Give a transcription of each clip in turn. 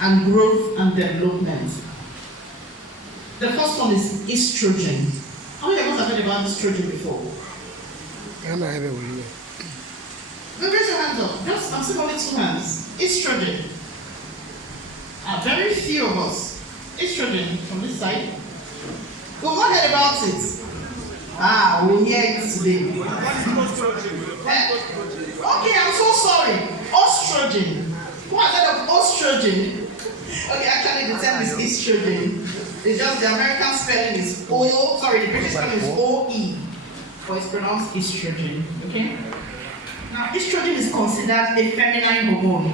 and growth and development. The first one is estrogen. How many of us have heard about estrogen before? I'm not having with you. Raise your hands up. Just, I'm seeing only 2 hands. Estrogen. Very few of us. Estrogen from this side. We've not heard about it. We'll hear it today. Okay, I'm so sorry. Estrogen. Who has heard of estrogen? Okay, actually the term is estrogen. It's just the American spelling is the British spelling is O-E. But it's pronounced estrogen. Okay? Now, estrogen is considered a feminine hormone.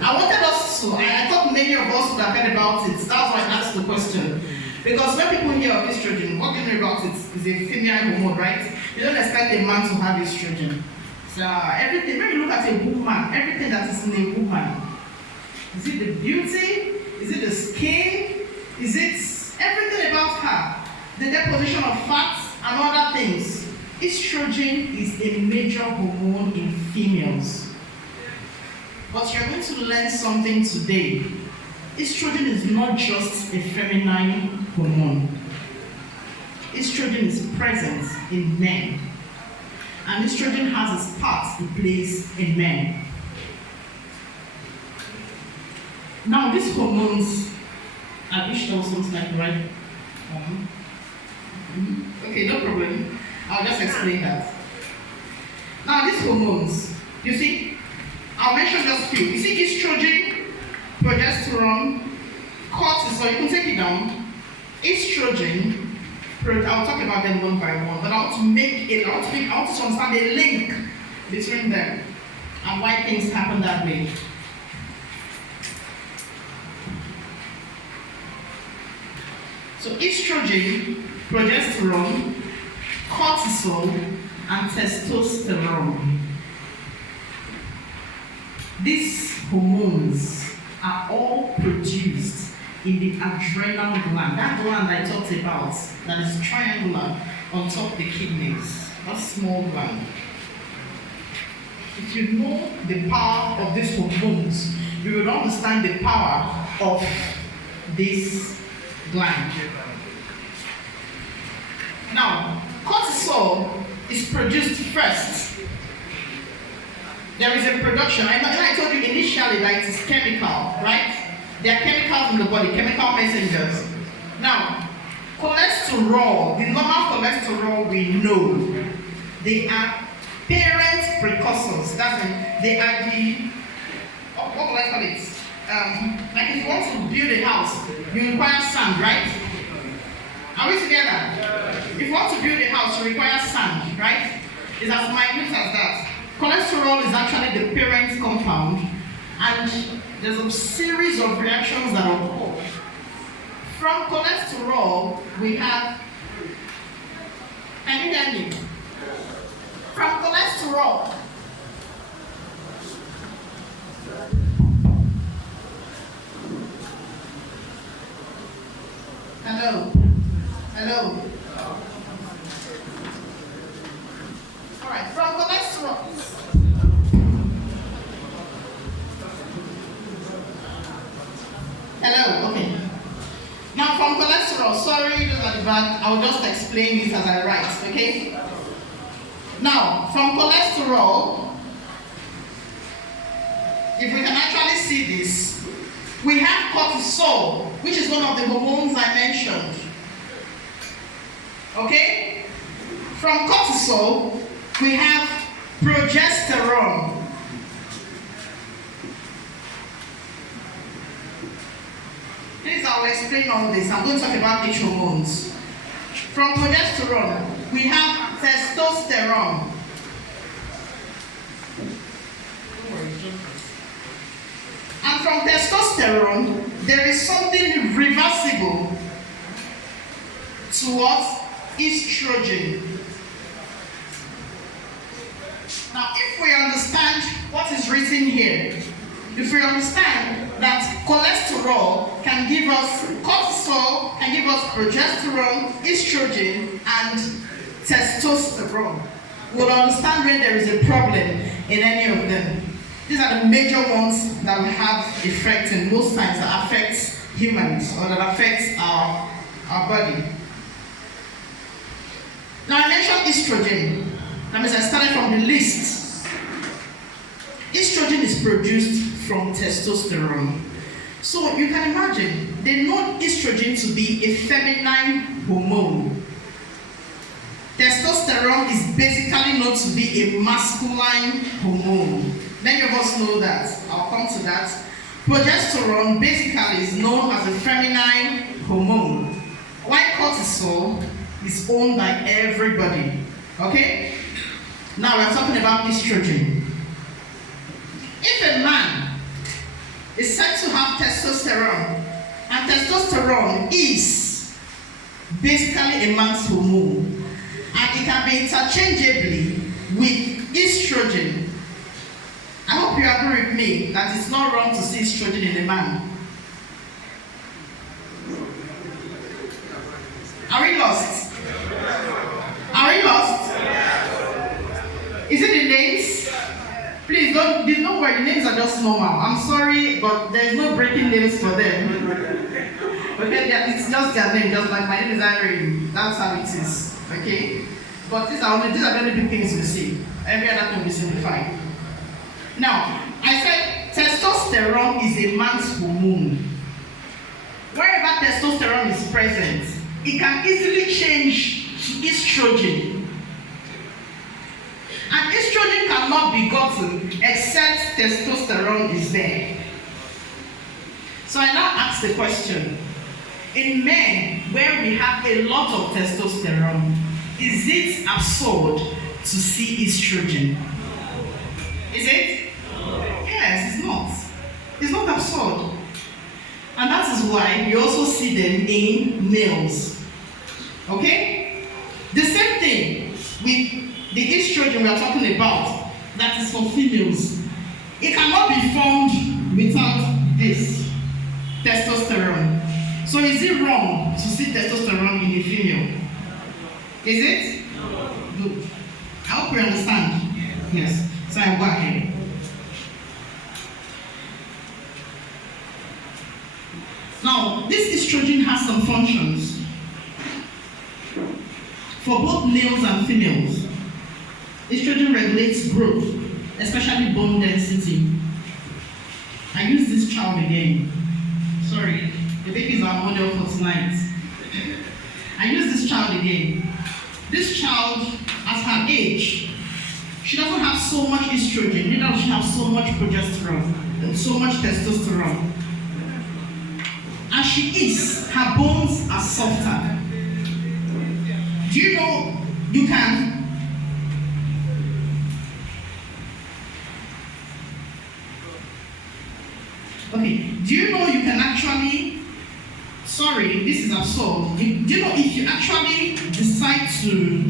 I wanted us to, I thought many of us would have heard about it. That's why I asked the question. Because when people hear of estrogen, what they know about it is a female hormone, right? You don't expect a man to have estrogen. So everything, when you look at a woman, everything that is in a woman, is it the beauty? Is it the skin? Is it everything about her? The deposition of fats and other things. Estrogen is a major hormone in females. But you're going to learn something today. Estrogen is not just a feminine hormone. Estrogen is present in men. And estrogen has its parts it plays in men. Now these hormones, I wish there was something like right. Okay, no problem. I'll just explain that. Now these hormones, you see, I'll mention just few. You see estrogen, progesterone, cortisol, you can take it down. Estrogen, I'll talk about them one by one, but I want to understand the link between them and why things happen that way. So estrogen, progesterone, cortisol, and testosterone. These hormones are all produced in the adrenal gland. That gland I talked about, that is triangular on top of the kidneys, that small gland. If you know the power of these hormones, you will understand the power of this gland. Now, cortisol is produced first. There is a production. I told you initially that it is chemical, right? There are chemicals in the body, chemical messengers. Now, cholesterol, the normal cholesterol we know, they are parent precursors. That's when they are the, what will I call it? Like if you want to build a house, you require sand, right? Are we together? If you want to build a house, you require sand, right? It's as minute as that. Cholesterol is actually the parent compound, and there's a series of reactions that occur. From cholesterol, we have, can you hear me? From cholesterol, hello? All right, from cholesterol. Hello, okay. Now from cholesterol, sorry, those at the back, I'll just explain this as I write, okay? Now, from cholesterol, if we can actually see this, we have cortisol, which is one of the hormones I mentioned. Okay? From cortisol, we have progesterone. Please, I'll explain all this. I'm going to talk about each hormones. From progesterone, we have testosterone. And from testosterone, there is something reversible towards estrogen. Now, if we understand what is written here, if we understand that cholesterol can give us cortisol, can give us progesterone, estrogen, and testosterone, we'll understand when there is a problem in any of them. These are the major ones that we have effect in most times that affects humans or that affects our body. Now I mentioned estrogen. That means I started from the list. Estrogen is produced from testosterone. So you can imagine, they know estrogen to be a feminine hormone. Testosterone is basically known to be a masculine hormone. Many of us know that. I'll come to that. Progesterone basically is known as a feminine hormone. While cortisol is owned by everybody. Okay? Now we're talking about estrogen. If a man is said to have testosterone, and testosterone is basically a man's hormone, and it can be interchangeably with estrogen. I hope you agree with me that it's not wrong to see estrogen in a man. Are we lost? Are we lost? Is it the names? Please don't worry, the names are just normal. I'm sorry, but there's no breaking names for them. Okay, it's just their name, just like my name is Irene. That's how it is. Okay? But these are the only big things we see. Every other thing we simplify. Now, I said testosterone is a man's hormone. Wherever testosterone is present, it can easily change to estrogen. And estrogen cannot be gotten except testosterone is there. So I now ask the question, in men where we have a lot of testosterone, is it absurd to see estrogen? Is it? Yes, it's not. It's not absurd. And that is why you also see them in males. Okay? The same thing with the estrogen we are talking about, that is for females. It cannot be formed without this testosterone. So is it wrong to see testosterone in a female? Is it? Good. I hope you understand. Yes. So I go ahead. Now, this estrogen has some functions for both males and females. Estrogen regulates growth, especially bone density. I use this child again. Sorry, the baby is our model for tonight. I use this child again. This child, at her age, she doesn't have so much estrogen, neither does she have so much progesterone, and so much testosterone. As she is, her bones are softer. Do you know you can? Okay, do you know you can actually, sorry, this is absurd. Do you know if you actually decide to